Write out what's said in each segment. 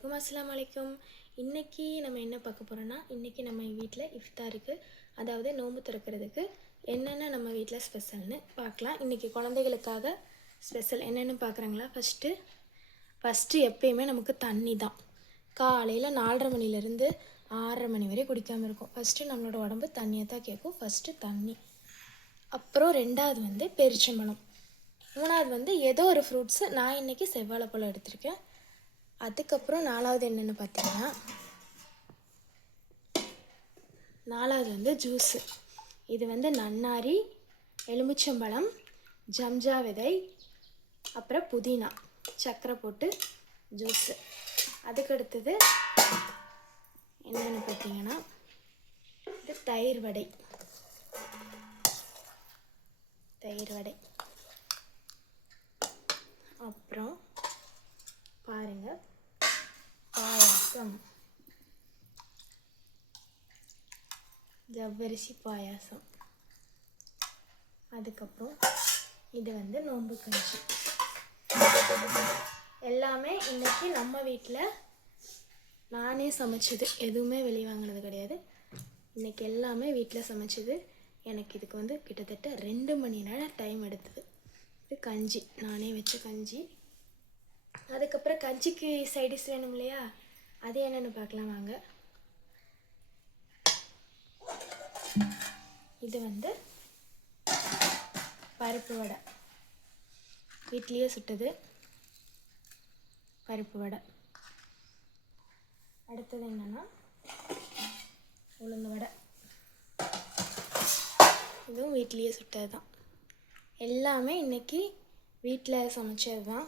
அனைவருக்கும் அஸ்ஸலாமு அலைக்கும். இன்றைக்கி நம்ம என்ன பார்க்க போகிறோன்னா, இன்றைக்கி நம்ம வீட்டில் இஃப்தாருக்கு, அதாவது நோன்பு திறக்கிறதுக்கு என்னென்ன நம்ம வீட்டில் ஸ்பெஷல்னு பார்க்கலாம். இன்றைக்கி குழந்தைகளுக்காக ஸ்பெஷல் என்னென்னு பார்க்குறாங்களா? ஃபஸ்ட்டு எப்பயுமே நமக்கு தண்ணி தான். காலையில் 4:30 மணிலேருந்து 6:30 மணி வரை குடிக்காமல் இருக்கும். ஃபஸ்ட்டு நம்மளோட உடம்பு தண்ணியை தான் கேட்கும். ஃபஸ்ட்டு தண்ணி, அப்புறம் 2வது பெரிச்சம்பழம், 3வது ஏதோ ஒரு ஃப்ரூட்ஸு. நான் இன்றைக்கி செவ்வாழைப்பழம் எடுத்திருக்கேன். அதுக்கப்புறம் 4வது என்னென்னு பார்த்தீங்கன்னா, 4வது ஜூஸு. இது நன்னாரி, எலுமிச்சம்பழம், ஜம்ஜா விதை, அப்புறம் புதினா, சர்க்கரை போட்டு ஜூஸு. அதுக்கடுத்தது என்னென்னு பார்த்தீங்கன்னா, இது தயிர் வடை. அப்புறம் பாருங்கள், பாயாசம், ஜவ்வரிசி பாயாசம். அதுக்கப்புறம் இது நோன்பு கஞ்சி. எல்லாமே இன்றைக்கி நம்ம வீட்டில் நானே சமைச்சது, எதுவுமே வெளியே வாங்கினது கிடையாது. இன்றைக்கி எல்லாமே வீட்டில் சமைச்சது. எனக்கு இதுக்கு கிட்டத்தட்ட 2 மணி நேரம் டைம் எடுத்தது. இது கஞ்சி, நானே வச்ச கஞ்சி. அதுக்கப்புறம் கஞ்சிக்கு சைடிஷ் வேணும் இல்லையா? அது என்னென்னு பார்க்கலாம் வாங்க. இது பருப்பு வடை, வீட்லேயே சுட்டது பருப்பு வடை. அடுத்தது என்னென்னா உளுந்து வடை, இதுவும் வீட்லேயே சுட்டது தான். எல்லாமே இன்றைக்கி வீட்டில் சமைச்சது தான்.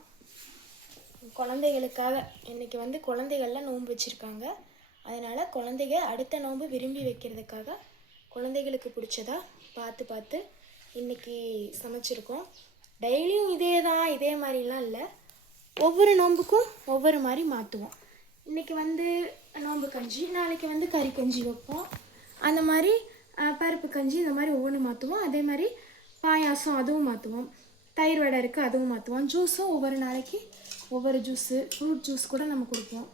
குழந்தைகளுக்காக இன்றைக்கி குழந்தைகள்லாம் நோன்பு வச்சுருக்காங்க. அதனால் குழந்தைங்க அடுத்த நோன்பு விரும்பி வைக்கிறதுக்காக குழந்தைகளுக்கு பிடிச்சதா பார்த்து இன்றைக்கி சமைச்சிருக்கோம். டெய்லியும் இதே மாதிரிலாம் இல்லை, ஒவ்வொரு நோன்புக்கும் ஒவ்வொரு மாதிரி மாற்றுவோம். இன்றைக்கி நோன்பு கஞ்சி, நாளைக்கு கறி கஞ்சி வைப்போம். அந்த மாதிரி பருப்பு கஞ்சி, இந்த மாதிரி ஒவ்வொன்று மாற்றுவோம். அதே மாதிரி பாயாசம் அதுவும் மாற்றுவோம். தயிர் வடை இருக்குது, அதுவும் மாற்றுவோம். ஜூஸும் ஒவ்வொரு நாளைக்கு ஒவ்வொரு ஜூஸு, ஃப்ரூட் ஜூஸ் கூட நம்ம கொடுப்போம்.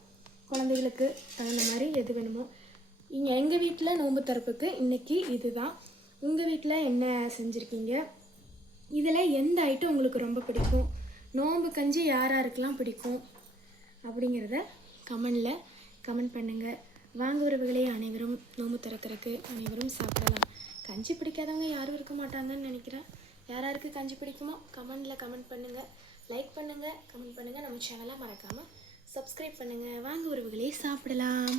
குழந்தைகளுக்கு தகுந்த மாதிரி எது வேணுமோ. இங்கே எங்கள் வீட்டில் நோன்பு திறப்புக்கு இன்றைக்கி இது தான். உங்கள் வீட்டில் என்ன செஞ்சுருக்கீங்க? இதில் எந்த ஐட்டம் உங்களுக்கு ரொம்ப பிடிக்கும்? நோன்பு கஞ்சி யாருக்கெல்லாம் பிடிக்கும் அப்படிங்கிறத கமெண்ட் பண்ணுங்கள். வாங்க உறவுகளே, அனைவரும் நோன்பு திறக்கிறதுக்கு அனைவரும் சாப்பிடலாம். கஞ்சி பிடிக்காதவங்க யாரும் இருக்க மாட்டாங்கன்னு நினைக்கிறேன். யாருக்கு கஞ்சி பிடிக்குமோ கமெண்ட் பண்ணுங்கள், லைக் பண்ணுங்கள், கமெண்ட் பண்ணுங்கள். நம்ம சேனலை மறக்காமல் சப்ஸ்கிரைப் பண்ணுங்கள். வாங்க உறவுகளே, சாப்பிடலாம்.